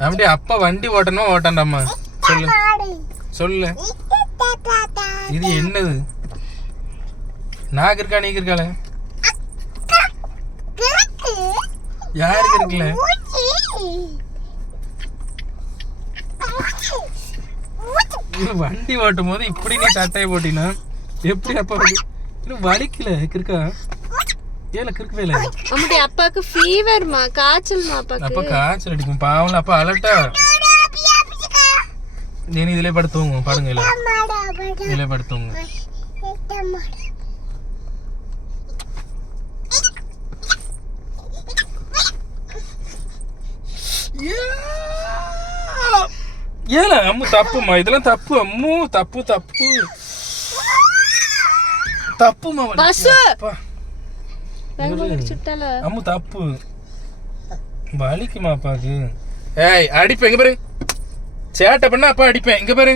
அப்படியே அப்பா வண்டி ஓட்டணுமா ஓட்டாண்டாமா? சொல்லு. சொல்லு. இது என்னது? நாக்கு இருக்கா நீக்கு இருக்காளே? யாருக்கு இருக்குல்ல? வண்டி ஓட்டும் போது இப்படி நீ சட்டையை போட்டினா? எப்படி அப்பா வலி இன்னும் வலிக்கல கிருக்கா ஏல கிறுக்கவே இல்லை அம்முட்டி அப்பாக்கு ஃபீவர்மா காய்ச்சல்மா அப்பாக்கு? அப்பா காய்ச்சல் அடிக்கும். பாவம்ல அப்பா அலட்டா நீ இதிலே படுத்துவங்க பாருங்க இல்ல இதிலே படுத்துவங்க ஏல அம்மு தப்புமா இதெல்லாம் தப்பு அம்மு. தப்பு தப்பு. தப்புமா வலிக்குது. அம்மு தப்பு. வலிக்குமா அப்பாக்கு ஏய் அடிப்பேன் இங்க பாரு. சேட்டை பண்ணா அப்பா அடிப்பேன். இங்க பாரு.